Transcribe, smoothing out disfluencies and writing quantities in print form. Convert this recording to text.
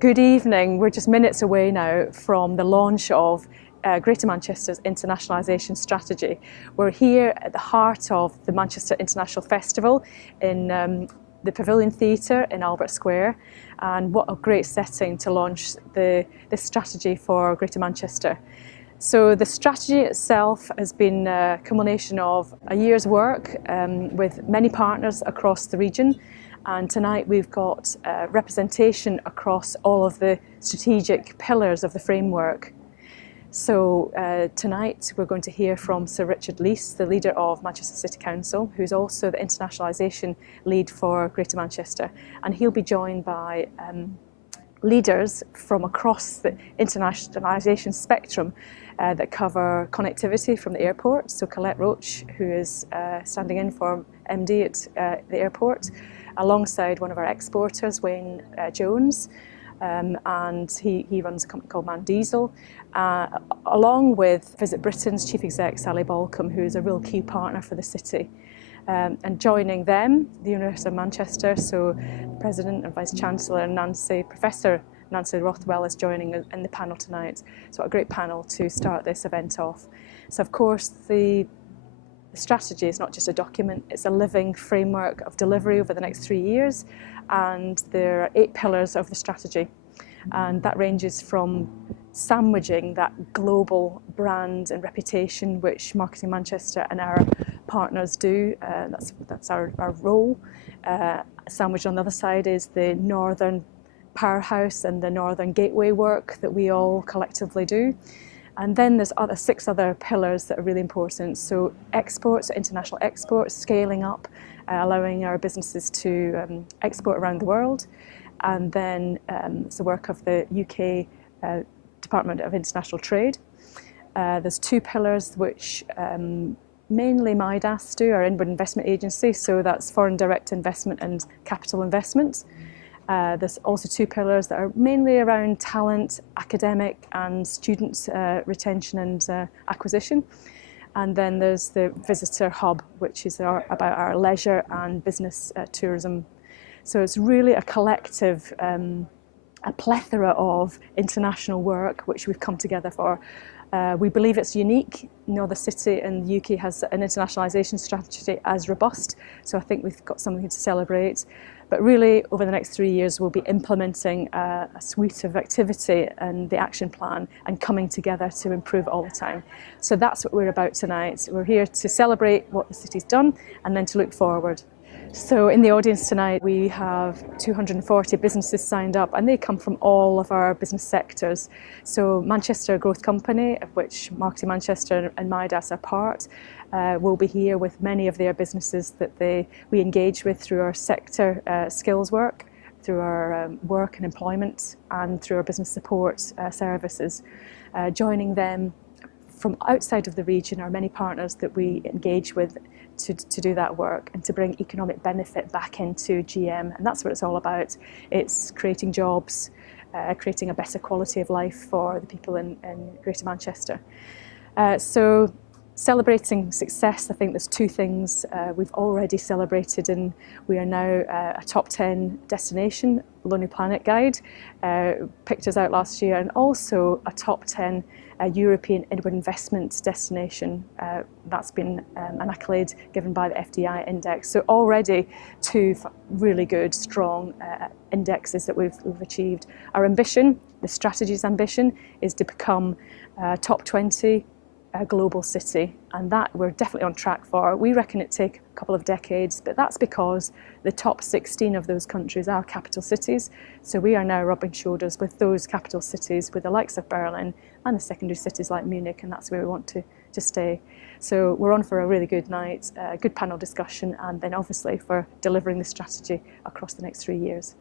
Good evening. We're just minutes away now from the launch of Greater Manchester's Internationalisation strategy. We're here at the heart of the Manchester International Festival in the Pavilion Theatre in Albert Square, and what a great setting to launch this strategy for Greater Manchester. So the strategy itself has been a culmination of a year's work with many partners across the region. And tonight we've got representation across all of the strategic pillars of the framework. So tonight we're going to hear from Sir Richard Leese, the leader of Manchester City Council, who's also the internationalisation lead for Greater Manchester. And he'll be joined by leaders from across the internationalisation spectrum that cover connectivity from the airport. So Colette Roach, who is standing in for MD at the airport, alongside one of our exporters, Wayne Jones, and he runs a company called Man Diesel, along with Visit Britain's Chief Exec, Sally Balcombe, who is a real key partner for the city. And joining them, the University of Manchester, so the President and Vice Chancellor Professor Nancy Rothwell is joining in the panel tonight. So a great panel to start this event off. So of course the strategy is not just a document, it's a living framework of delivery over the next 3 years, and there are 8 pillars of the strategy, and that ranges from sandwiching that global brand and reputation which Marketing Manchester and our partners do. That's our role. Sandwich on the other side is the Northern Powerhouse and the Northern Gateway work that we all collectively do. And then there's 6 other pillars that are really important. So exports, international exports, scaling up, allowing our businesses to export around the world. And then it's the work of the UK Department of International Trade. There's 2 pillars which mainly MIDAS do, our Inward Investment Agency, so that's foreign direct investment and capital investment. There's also 2 pillars that are mainly around talent, academic and student retention and acquisition. And then there's the visitor hub, which is about our leisure and business tourism. So it's really a collective, a plethora of international work which we've come together for. We believe it's unique. The city in the UK has an internationalisation strategy as robust, so I think we've got something to celebrate. But really, over the next 3 years, we'll be implementing a suite of activity and the action plan and coming together to improve all the time. So that's what we're about tonight. We're here to celebrate what the city's done and then to look forward. So in the audience tonight, we have 240 businesses signed up, and they come from all of our business sectors. So Manchester Growth Company, of which Marketing Manchester and MIDAS are part, will be here with many of their businesses that we engage with through our sector skills work, through our work and employment, and through our business support services. Joining them from outside of the region are many partners that we engage with to do that work and to bring economic benefit back into GM, and that's what it's all about. It's creating jobs, creating a better quality of life for the people in Greater Manchester. So celebrating success, I think there's 2 things we've already celebrated, and we are now a top 10 destination. Lonely Planet Guide picked us out last year, and also a top 10 European inward investment destination. That's been an accolade given by the FDI index. So already 2 really good, strong indexes that we've achieved. Our ambition, the strategy's ambition, is to become top 20 global city, and that we're definitely on track for. We reckon it take a couple of decades, but that's because the top 16 of those countries are capital cities. So we are now rubbing shoulders with those capital cities, with the likes of Berlin and the secondary cities like Munich, and that's where we want to stay. So we're on for a really good night, a good panel discussion, and then obviously for delivering the strategy across the next 3 years.